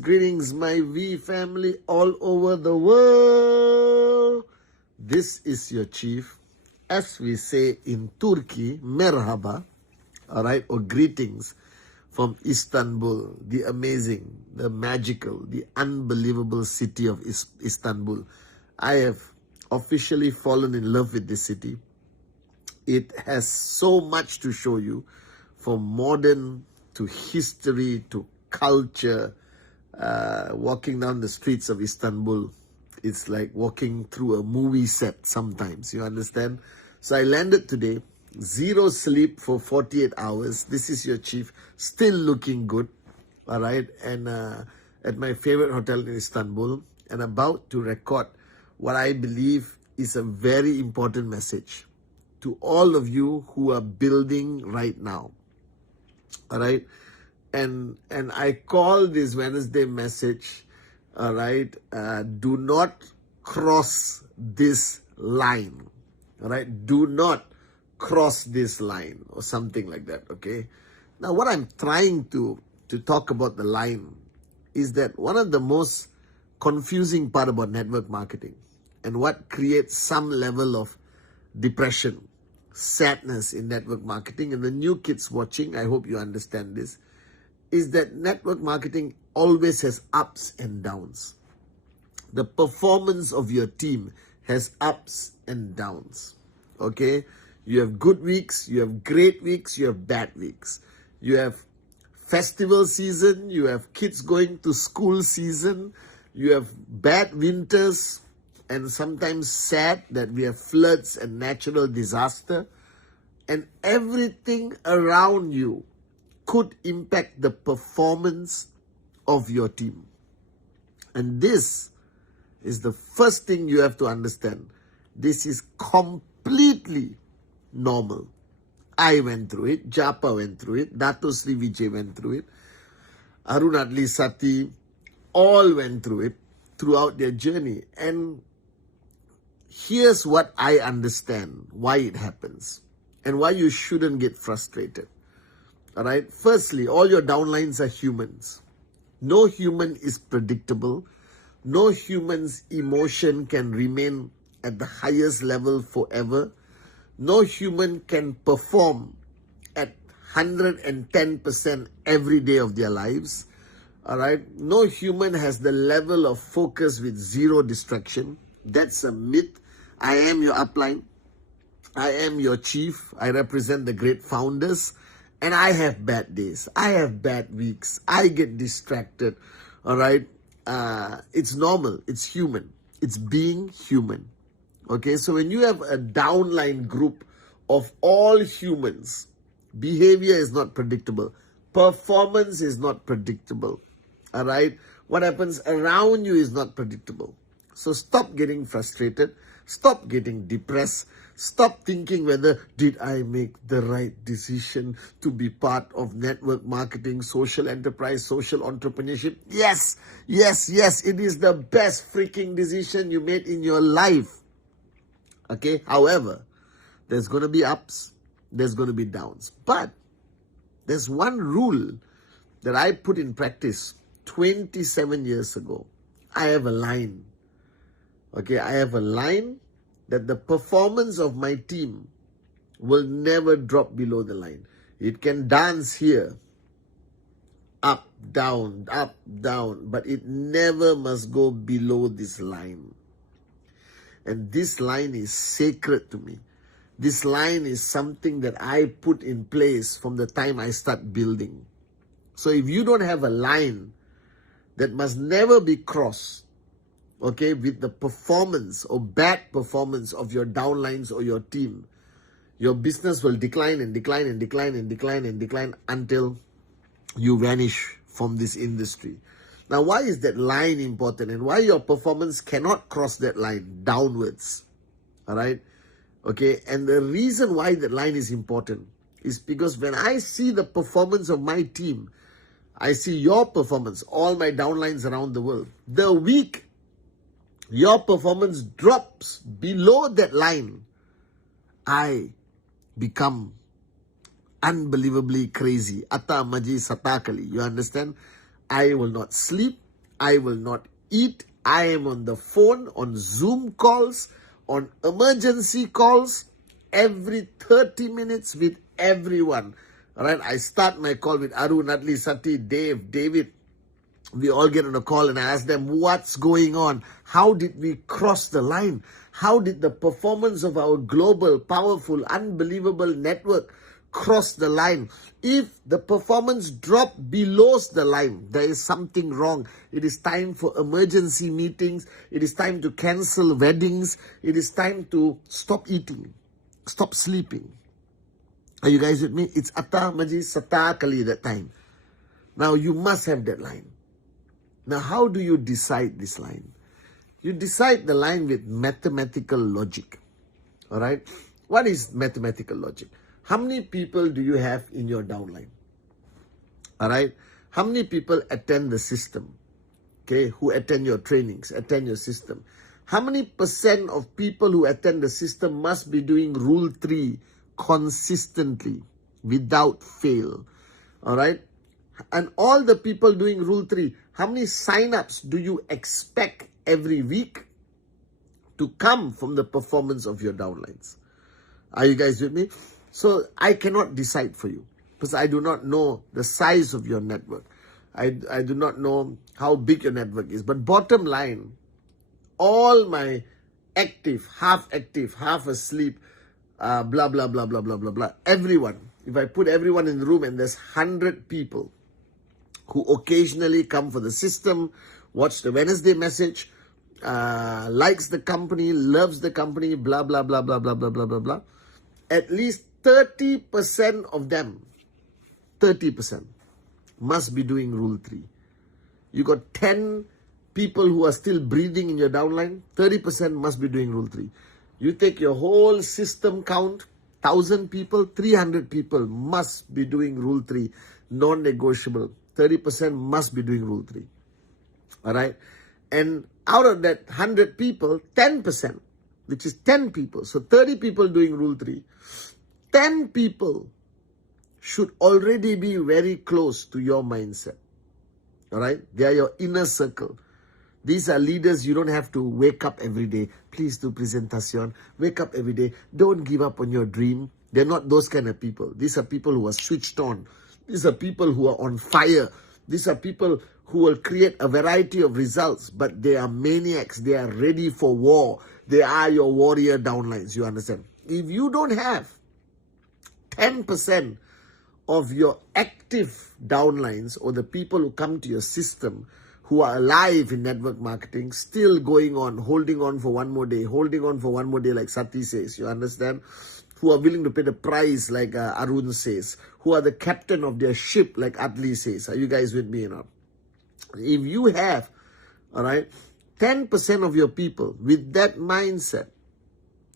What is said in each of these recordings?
Greetings, my V family all over the world. This is your chief. As we say in Turkey, merhaba, all right, or greetings from Istanbul, the amazing, the magical, the unbelievable city of Istanbul. I have officially fallen in love with this city. It has so much to show you, from modern to history to culture. Walking down the streets of Istanbul, it's like walking through a movie set sometimes, you understand? So I landed today, zero sleep for 48 hours. This is your chief, still looking good, all right? And at my favorite hotel in Istanbul, and about to record what I believe is a very important message to all of you who are building right now, all right? And I call this Wednesday message, all right, do not cross this line, all right? Do not cross this line, or something like that, okay? Now, what I'm trying to talk about the line is that one of the most confusing part about network marketing, and what creates some level of depression, sadness in network marketing, and the new kids watching, I hope you understand this, is that network marketing always has ups and downs. The performance of your team has ups and downs, okay? You have good weeks, you have great weeks, you have bad weeks. You have festival season, you have kids going to school season, you have bad winters, and sometimes sad that we have floods and natural disaster. And everything around you could impact the performance of your team. And this is the first thing you have to understand. This is completely normal. I went through it, Japa went through it, Dato Sri Vijay went through it, Arun Adli Sati, all went through it throughout their journey. And here's what I understand why it happens and why you shouldn't get frustrated. All right. Firstly, all your downlines are humans. No human is predictable. No human's emotion can remain at the highest level forever. No human can perform at 110% every day of their lives. All right. No human has the level of focus with zero distraction. That's a myth. I am your upline. I am your chief. I represent the great founders. And I have bad days. I have bad weeks. I get distracted. All right. It's normal. It's human. It's being human. Okay. So when you have a downline group of all humans, behavior is not predictable. Performance is not predictable. All right. What happens around you is not predictable. So stop getting frustrated. Stop getting depressed. Stop thinking whether did I make the right decision to be part of network marketing, social enterprise, social entrepreneurship. Yes, it is the best freaking decision you made in your life. Okay, however, there's going to be ups, there's going to be downs. But there's one rule that I put in practice 27 years ago. I have a line. Okay, I have a line that the performance of my team will never drop below the line. It can dance here, up, down, but it never must go below this line. And this line is sacred to me. This line is something that I put in place from the time I start building. So if you don't have a line that must never be crossed, okay, with the performance or bad performance of your downlines or your team, your business will decline and decline and decline and decline and decline until you vanish from this industry. Now, why is that line important and why your performance cannot cross that line downwards? All right. Okay. And the reason why that line is important is because when I see the performance of my team, I see your performance, all my downlines around the world. The week your performance drops below that line, I become unbelievably crazy. Ata maji satakali. You understand? I will not sleep. I will not eat. I am on the phone, on Zoom calls, on emergency calls, every 30 minutes with everyone. All right. I start my call with Arun, Atli, Sati, Dave, David. We all get on a call and I ask them, what's going on? How did we cross the line? How did the performance of our global, powerful, unbelievable network cross the line? If the performance dropped below the line, there is something wrong. It is time for emergency meetings. It is time to cancel weddings. It is time to stop eating, stop sleeping. Are you guys with me? It's Atta Maji Sata Kali that time. Now you must have that line. Now how do you decide this line? You decide the line with mathematical logic. All right? What is mathematical logic? How many people do you have in your downline? All right? How many people attend the system? Okay, who attend your trainings, attend your system? How many percent of people who attend the system must be doing Rule 3 consistently, without fail? All right? And all the people doing Rule 3, how many sign-ups do you expect every week to come from the performance of your downlines? Are you guys with me? So I cannot decide for you because I do not know the size of your network. I do not know how big your network is. But bottom line, all my active, half asleep, blah, blah, blah, blah, blah, blah, blah, everyone, if I put everyone in the room and there's 100 people who occasionally come for the system, watch the Wednesday message, likes the company, loves the company, blah, blah, blah, blah, blah, blah, blah, blah, blah. At least 30% of them, 30% must be doing Rule 3. You got 10 people who are still breathing in your downline, 30% must be doing Rule 3. You take your whole system count, 1,000 people, 300 people must be doing Rule 3, non-negotiable. 30% must be doing Rule 3. All right? And out of that 100 people, 10%, which is 10 people. So 30 people doing Rule 3. 10 people should already be very close to your mindset. All right? They are your inner circle. These are leaders you don't have to wake up every day. Please do presentation. Wake up every day. Don't give up on your dream. They're not those kind of people. These are people who are switched on. These are people who are on fire. These are people who will create a variety of results, but they are maniacs. They are ready for war. They are your warrior downlines. You understand? If you don't have 10% of your active downlines or the people who come to your system who are alive in network marketing, still going on, holding on for one more day, like Sati says, you understand? Who are willing to pay the price like Arun says, who are the captain of their ship like Atli says. Are you guys with me now? If you have, all right, 10% of your people with that mindset,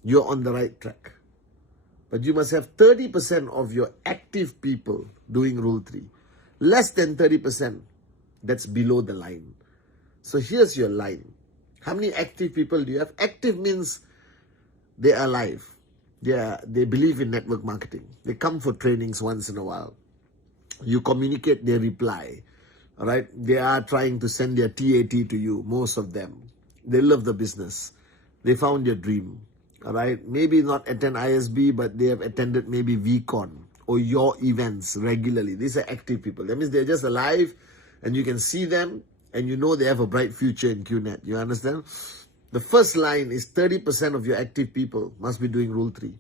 you're on the right track. But you must have 30% of your active people doing Rule 3. Less than 30%, that's below the line. So here's your line. How many active people do you have? Active means they are alive. They believe in network marketing. They come for trainings once in a while. You communicate, they reply. All right? They are trying to send their TAT to you, most of them. They love the business. They found your dream. All right? Maybe not attend ISB, but they have attended maybe VCon or your events regularly. These are active people. That means they're just alive and you can see them and you know they have a bright future in QNet. You understand? The first line is 30% of your active people must be doing Rule 3.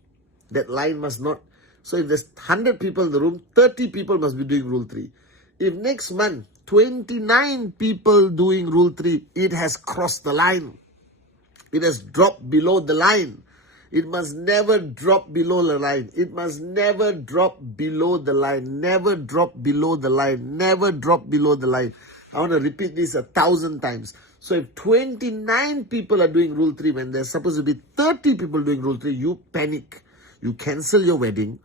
That line must not. So if there's 100 people in the room, 30 people must be doing Rule 3. If next month, 29 people doing Rule 3, it has crossed the line. It has dropped below the line. It must never drop below the line. It must never drop below the line. Never drop below the line. Never drop below the line. I want to repeat this 1,000 times. So if 29 people are doing Rule 3 when there's supposed to be 30 people doing Rule 3, you panic. You cancel your wedding.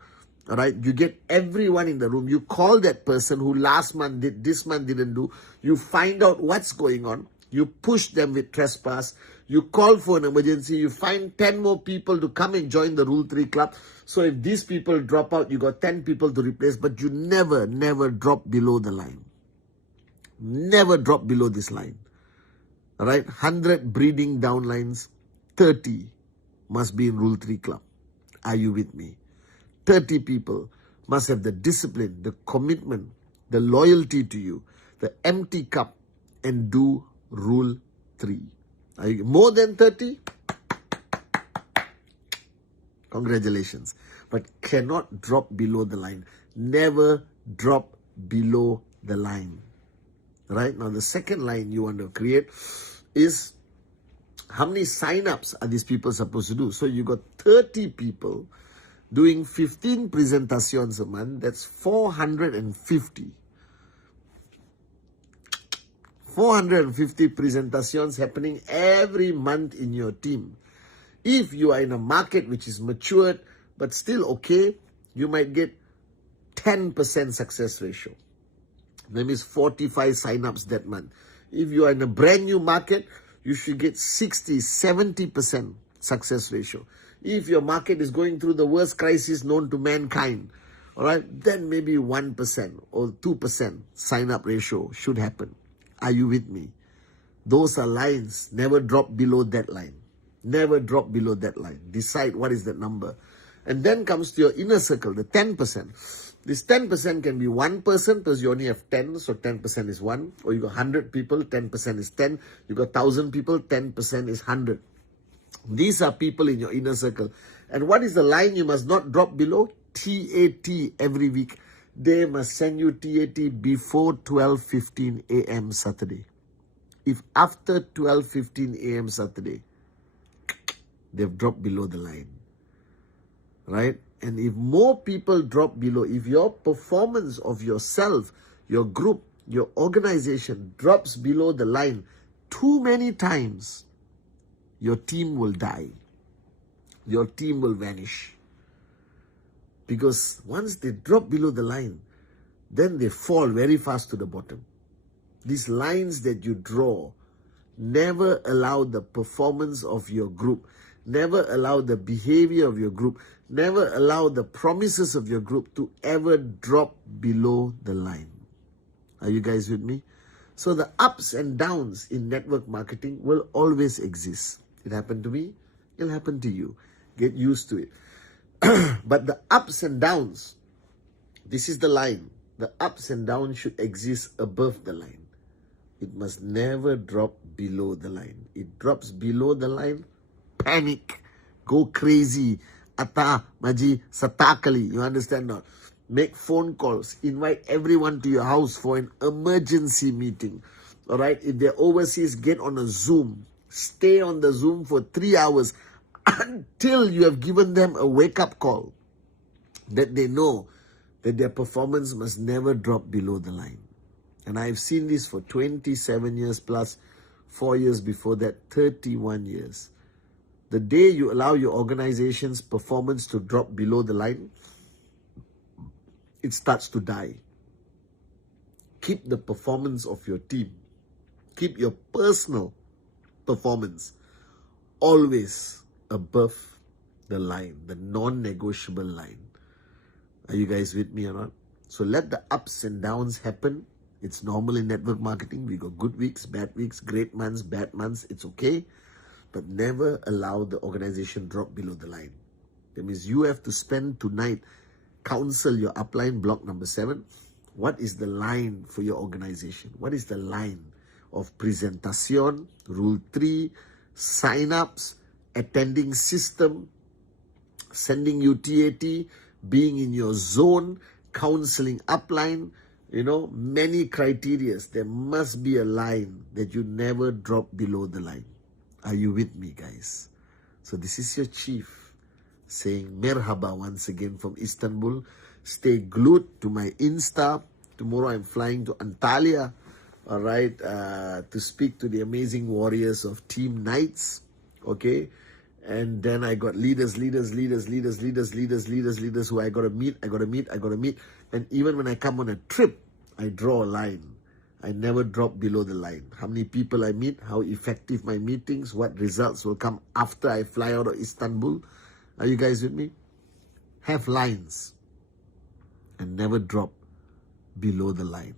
All right, you get everyone in the room. You call that person who last month did, this month didn't do. You find out what's going on. You push them with trespass. You call for an emergency. You find 10 more people to come and join the Rule 3 club. So if these people drop out, you got 10 people to replace. But you never drop below the line. Never drop below this line. All right, 100 breeding downlines, 30 must be in Rule 3 club. Are you with me? 30 people must have the discipline, the commitment, the loyalty to you, the empty cup, and do Rule 3. Are you more than 30? Congratulations. But cannot drop below the line. Never drop below the line. Right? Now the second line you want to create is how many sign-ups are these people supposed to do? So you got 30 people doing 15 presentations a month. That's 450. 450 presentations happening every month in your team. If you are in a market which is matured but still okay, you might get 10% success ratio. That means 45 sign-ups that month. If you are in a brand new market, you should get 60, 70% success ratio. If your market is going through the worst crisis known to mankind, all right, then maybe 1% or 2% sign-up ratio should happen. Are you with me? Those are lines. Never drop below that line. Never drop below that line. Decide what is that number. And then comes to your inner circle, the 10%. This 10% can be one person because you only have 10, so 10% is 1. Or you got 100 people, 10% is 10. You got 1,000 people, 10% is 100. These are people in your inner circle. And what is the line you must not drop below? TAT every week. They must send you TAT before 12:15 a.m. Saturday. If after 12:15 a.m. Saturday, they've dropped below the line. Right? And if more people drop below, if your performance of yourself, your group, your organization drops below the line too many times, your team will die. Your team will vanish. Because once they drop below the line, then they fall very fast to the bottom. These lines that you draw never allow the performance of your group, never allow the behavior of your group, never allow the promises of your group to ever drop below the line. Are you guys with me? So the ups and downs in network marketing will always exist. It happened to me, it'll happen to you. Get used to it. But the ups and downs, this is the line. The ups and downs should exist above the line. It must never drop below the line. It drops below the line, panic, go crazy, ata, maji, satakali. You understand now? Make phone calls, invite everyone to your house for an emergency meeting. All right? If they're overseas, get on a Zoom. Stay on the Zoom for 3 hours until you have given them a wake-up call that they know that their performance must never drop below the line. And I've seen this for 27 years plus, 4 years before that, 31 years. The day you allow your organization's performance to drop below the line, it starts to die. Keep the performance of your team. Keep your personal performance always above the line, the non-negotiable line. Are you guys with me or not? So let the ups and downs happen. It's normal in network marketing. We got good weeks, bad weeks, great months, bad months. It's okay. But never allow the organization drop below the line. That means you have to spend tonight, counsel your upline, block number 7. What is the line for your organization? What is the line of presentation, Rule 3, sign-ups, attending system, sending you TAT, being in your zone, counseling upline, many criterias. There must be a line that you never drop below the line. Are you with me, guys? So this is your chief saying merhaba once again from Istanbul. Stay glued to my Insta. Tomorrow I'm flying to Antalya, all right, to speak to the amazing warriors of Team Knights, okay? And then I got leaders who I got to meet. And even when I come on a trip, I draw a line. I never drop below the line. How many people I meet, how effective my meetings, what results will come after I fly out of Istanbul. Are you guys with me? Have lines and never drop below the line.